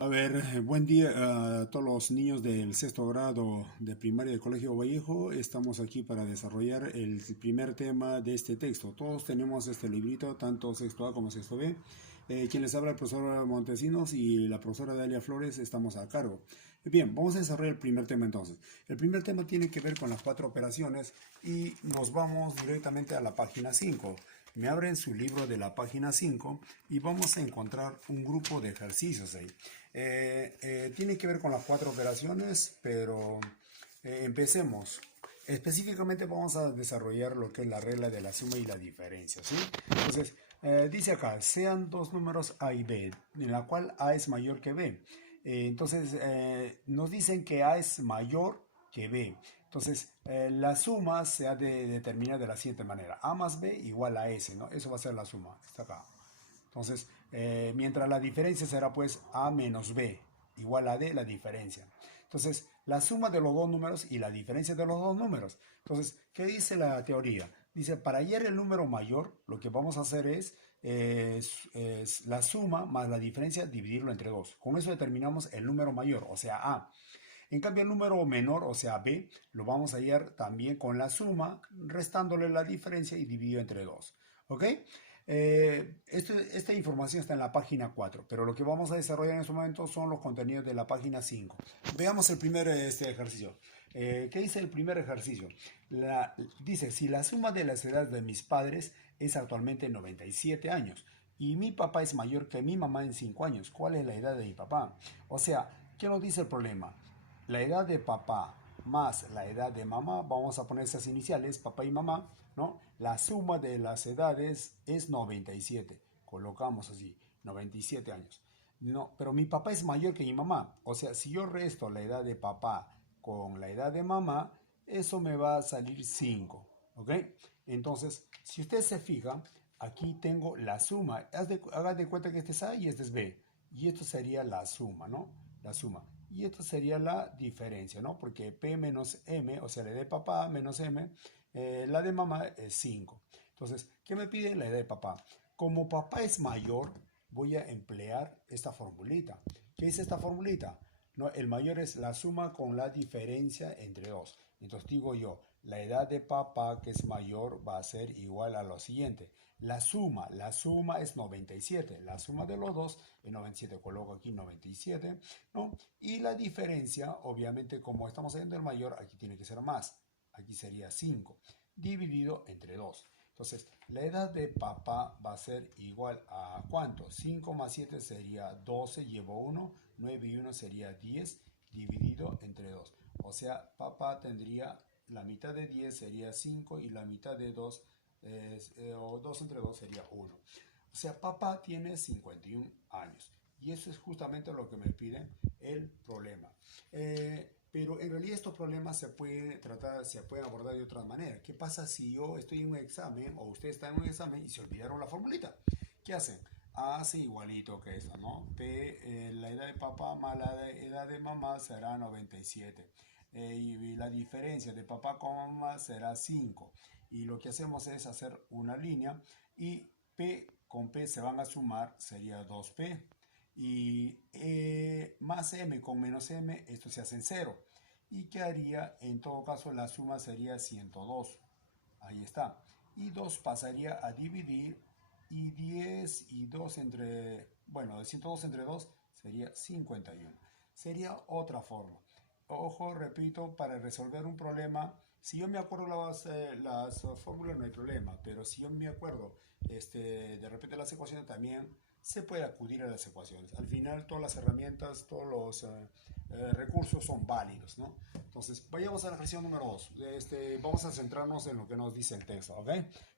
A ver, buen día a todos los niños del sexto grado de primaria del Colegio Vallejo. Estamos aquí para desarrollar el primer tema de este texto. Todos tenemos este librito, tanto sexto A como sexto B. Quien les habla, el profesor Montesinos y la profesora Dalia Flores, estamos a cargo. Bien, vamos a desarrollar el primer tema entonces. El primer tema tiene que ver con las cuatro operaciones y nos vamos directamente a la página 5. Me abren su libro de la página 5 y vamos a encontrar un grupo de ejercicios ahí. Tiene que ver con las cuatro operaciones, pero empecemos. Específicamente vamos a desarrollar lo que es la regla de la suma y la diferencia, ¿sí? Entonces, dice acá, sean dos números A y B, en la cual A es mayor que B. Nos dicen que A es mayor que B. Entonces, la suma se ha de determinar de la siguiente manera. A más B igual a S, ¿no? Eso va a ser la suma. Está acá. Entonces, mientras la diferencia será pues A menos B igual a D, la diferencia. Entonces, la suma de los dos números y la diferencia de los dos números. Entonces, ¿qué dice la teoría? Dice, para hallar el número mayor, lo que vamos a hacer es la suma más la diferencia, dividirlo entre dos. Con eso determinamos el número mayor, o sea, A. En cambio, el número menor, o sea, B, lo vamos a hallar también con la suma, restándole la diferencia y dividido entre 2. ¿Ok? Esta información está en la página 4, pero lo que vamos a desarrollar en este momento son los contenidos de la página 5. Veamos el primer ejercicio. ¿Qué dice el primer ejercicio? Dice, si la suma de las edades de mis padres es actualmente 97 años y mi papá es mayor que mi mamá en 5 años, ¿cuál es la edad de mi papá? O sea, ¿qué nos dice el problema? La edad de papá más la edad de mamá, vamos a poner esas iniciales, papá y mamá, ¿no? La suma de las edades es 97. Colocamos así, 97 años. No, pero mi papá es mayor que mi mamá. O sea, si yo resto la edad de papá con la edad de mamá, eso me va a salir 5. ¿Ok? Entonces, si usted se fija, aquí tengo la suma. Haga de cuenta que este es A y este es B. Y esto sería la suma, ¿no? La suma. Y esto sería la diferencia, ¿no? Porque P menos M, o sea, la edad de papá menos M, la de mamá es 5. Entonces, ¿qué me pide la edad de papá? Como papá es mayor, voy a emplear esta formulita. ¿Qué es esta formulita? No, el mayor es la suma con la diferencia entre dos. Entonces digo yo, la edad de papá que es mayor va a ser igual a lo siguiente. La suma es 97. La suma de los dos es 97. Coloco aquí 97, ¿no? Y la diferencia, obviamente, como estamos haciendo el mayor, aquí tiene que ser más. Aquí sería 5, dividido entre 2. Entonces, la edad de papá va a ser igual a ¿cuánto? 5 más 7 sería 12, llevo 1, 9 y 1 sería 10, dividido entre 2. O sea, papá tendría, la mitad de 10 sería 5 y la mitad de 2, o 2 entre 2 sería 1. O sea, papá tiene 51 años. Y eso es justamente lo que me pide el problema. Pero en realidad estos problemas se pueden tratar, se pueden abordar de otra manera. ¿Qué pasa si yo estoy en un examen o usted está en un examen y se olvidaron la formulita? ¿Qué hacen? Hacen igualito que eso, ¿no? La edad de papá más la edad de mamá será 97. Y la diferencia de papá con mamá será 5. Y lo que hacemos es hacer una línea y P con P se van a sumar, sería 2P. Y más M con menos M, esto se hace en 0. ¿Y qué haría? En todo caso, la suma sería 102. Ahí está. Y 2 pasaría a dividir. Y 10 y 2 entre, bueno, de 102 entre 2 sería 51. Sería otra forma. Ojo, repito, para resolver un problema, si yo me acuerdo las fórmulas no hay problema, pero si yo me acuerdo de repente las ecuaciones también se puede acudir a las ecuaciones. Al final todas las herramientas, todos los recursos son válidos, ¿no? Entonces, vayamos a la ejercicio número 2. Vamos a centrarnos en lo que nos dice el texto, ¿ok?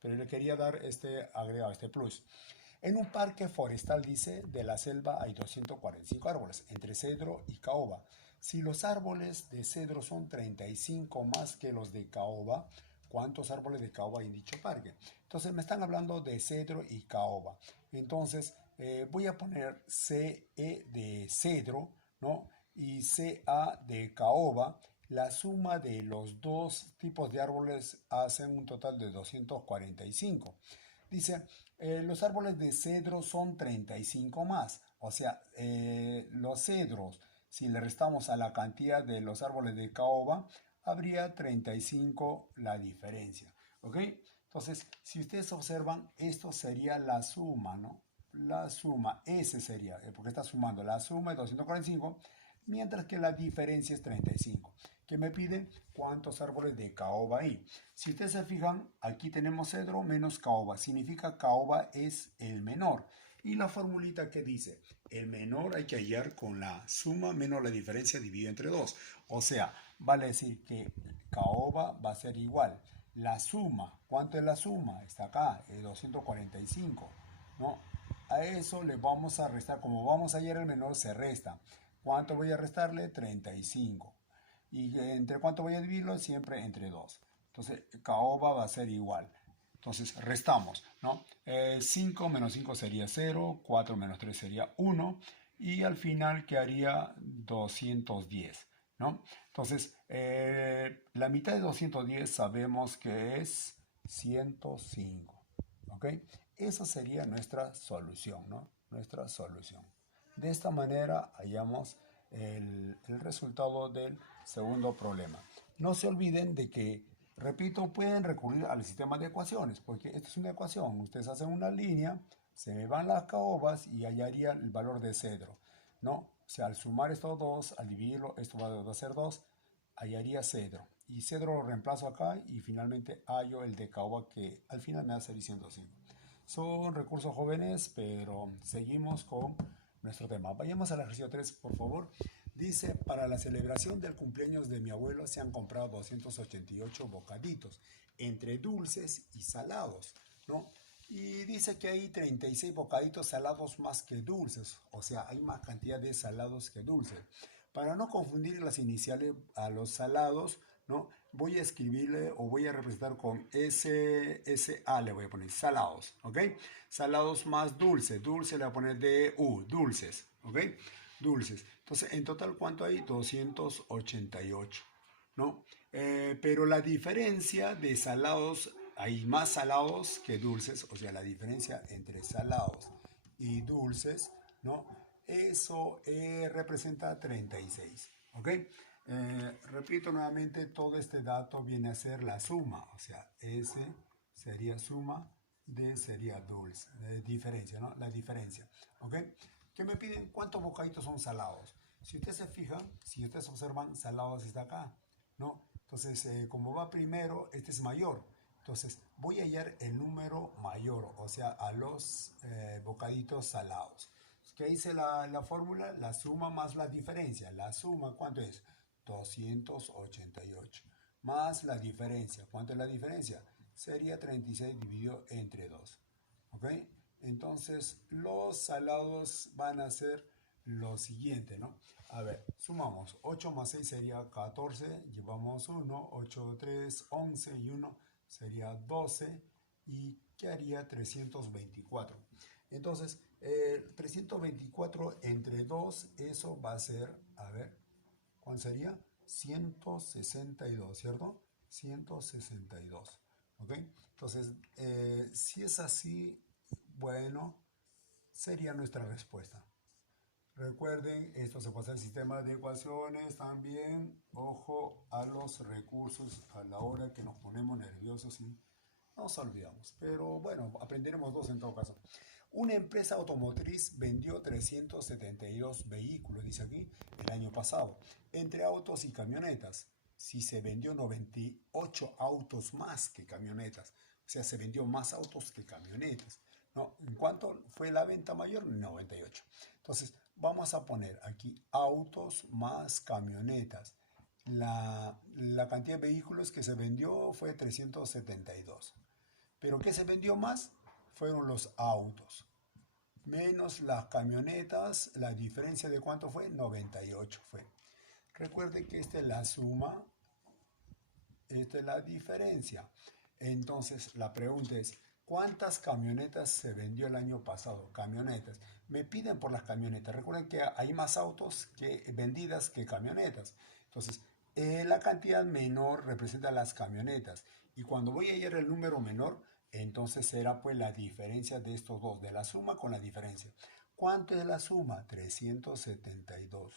Pero le quería dar este agregado, este plus. En un parque forestal, dice, de la selva hay 245 árboles, entre cedro y caoba. Si los árboles de cedro son 35 más que los de caoba, ¿cuántos árboles de caoba hay en dicho parque? Entonces me están hablando de cedro y caoba. Entonces voy a poner CE de cedro, ¿no? Y CA de caoba. La suma de los dos tipos de árboles hacen un total de 245. Dice, los árboles de cedro son 35 más, o sea, los cedros, si le restamos a la cantidad de los árboles de caoba, habría 35 la diferencia. ¿Ok? Entonces, si ustedes observan, esto sería la suma, ¿no? La suma, ese sería, porque está sumando, la suma es 245, mientras que la diferencia es 35. Que me pide cuántos árboles de caoba hay. Si ustedes se fijan, aquí tenemos cedro menos caoba, significa caoba es el menor. Y la formulita que dice, el menor hay que hallar con la suma menos la diferencia dividido entre 2. O sea, vale decir que caoba va a ser igual. La suma, ¿cuánto es la suma? Está acá, es 245, ¿no? A eso le vamos a restar, como vamos a hallar el menor, se resta. ¿Cuánto voy a restarle? 35. ¿Y entre cuánto voy a dividirlo? Siempre entre 2. Entonces, caoba va a ser igual. Entonces, restamos, ¿no? 5 menos 5 sería 0, 4 menos 3 sería 1, y al final quedaría 210, ¿no? Entonces, la mitad de 210 sabemos que es 105, ¿ok? Esa sería nuestra solución, ¿no? Nuestra solución. De esta manera hallamos el resultado del segundo problema. No se olviden de que, repito, pueden recurrir al sistema de ecuaciones, porque esto es una ecuación. Ustedes hacen una línea, se me van las caobas y hallaría el valor de cedro, ¿no? O sea, al sumar estos dos, al dividirlo, esto va a ser 2, hallaría cedro. Y cedro lo reemplazo acá y finalmente hallo el de caoba que al final me va a salir 105. Son recursos jóvenes, pero seguimos con nuestro tema. Vayamos al ejercicio 3, por favor. Dice, para la celebración del cumpleaños de mi abuelo se han comprado 288 bocaditos, entre dulces y salados, ¿no? Y dice que hay 36 bocaditos salados más que dulces, o sea, hay más cantidad de salados que dulces. Para no confundir las iniciales a los salados, ¿no? Voy a escribirle o voy a representar con SA, le voy a poner salados, ¿ok? Salados más dulces, dulce le voy a poner DU, dulces, ¿ok? Dulces. Entonces, en total, ¿cuánto hay? 288, ¿no? Pero la diferencia de salados, hay más salados que dulces, o sea, la diferencia entre salados y dulces, ¿no? Eso representa 36, ¿ok? Repito nuevamente, todo este dato viene a ser la suma, o sea, S sería suma, D sería dulce, diferencia, ¿no? La diferencia, ¿ok? ¿Qué me piden? ¿Cuántos bocaditos son salados? Si ustedes se fijan, si ustedes observan, salados está acá, ¿no? Entonces, como va primero, este es mayor. Entonces, voy a hallar el número mayor, o sea, a los bocaditos salados. ¿Qué dice la fórmula? La suma más la diferencia. La suma, ¿cuánto es? 288. Más la diferencia. ¿Cuánto es la diferencia? Sería 36 dividido entre 2. ¿Ok? Entonces, los salados van a ser lo siguiente, ¿no? A ver, sumamos. 8 más 6 sería 14. Llevamos 1. 8, 3, 11 y 1 sería 12. ¿Y qué haría? 324. Entonces, 324 entre 2, eso va a ser, a ver, ¿cuánto sería? 162, ¿cierto? 162, ¿ok? Entonces, si es así, bueno, sería nuestra respuesta. Recuerden, esto se pasa al sistema de ecuaciones también. Ojo a los recursos a la hora que nos ponemos nerviosos y nos olvidamos. Pero bueno, aprenderemos dos en todo caso. Una empresa automotriz vendió 372 vehículos, dice aquí, el año pasado, entre autos y camionetas. Si se vendió 98 autos más que camionetas, o sea, se vendió más autos que camionetas. ¿No? ¿En cuánto fue la venta mayor? 98. Entonces, vamos a poner aquí autos más camionetas. La cantidad de vehículos que se vendió fue 372. ¿Pero qué se vendió más? Fueron los autos. Menos las camionetas, la diferencia de cuánto fue, 98 fue. Recuerde que esta es la suma, esta es la diferencia. Entonces, la pregunta es, ¿cuántas camionetas se vendió el año pasado? Camionetas. Me piden por las camionetas. Recuerden que hay más autos vendidas que camionetas. Entonces, la cantidad menor representa las camionetas. Y cuando voy a hallar el número menor, entonces será pues la diferencia de estos dos, de la suma con la diferencia. ¿Cuánto es la suma? 372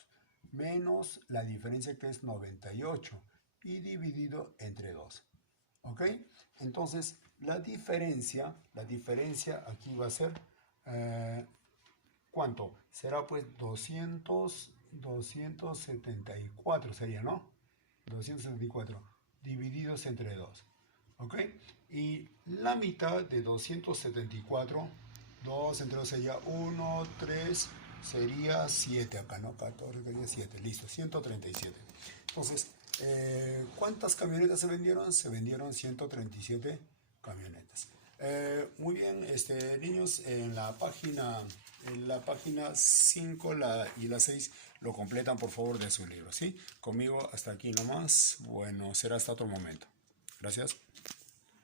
menos la diferencia que es 98 y dividido entre 2. ¿Ok? Entonces, la diferencia aquí va a ser, ¿cuánto? Será pues 274 sería, ¿no? 274 divididos entre 2. ¿Ok? Y la mitad de 274, 2 entre 2 sería 1, 3, sería 7 acá, ¿no? 14 sería 7, listo, 137. Entonces, ¿cuántas camionetas se vendieron? Se vendieron 137 camionetas. Muy bien, niños, en la página 5 y la 6 lo completan por favor de su libro, ¿sí? Conmigo hasta aquí nomás. Bueno, será hasta otro momento. Gracias.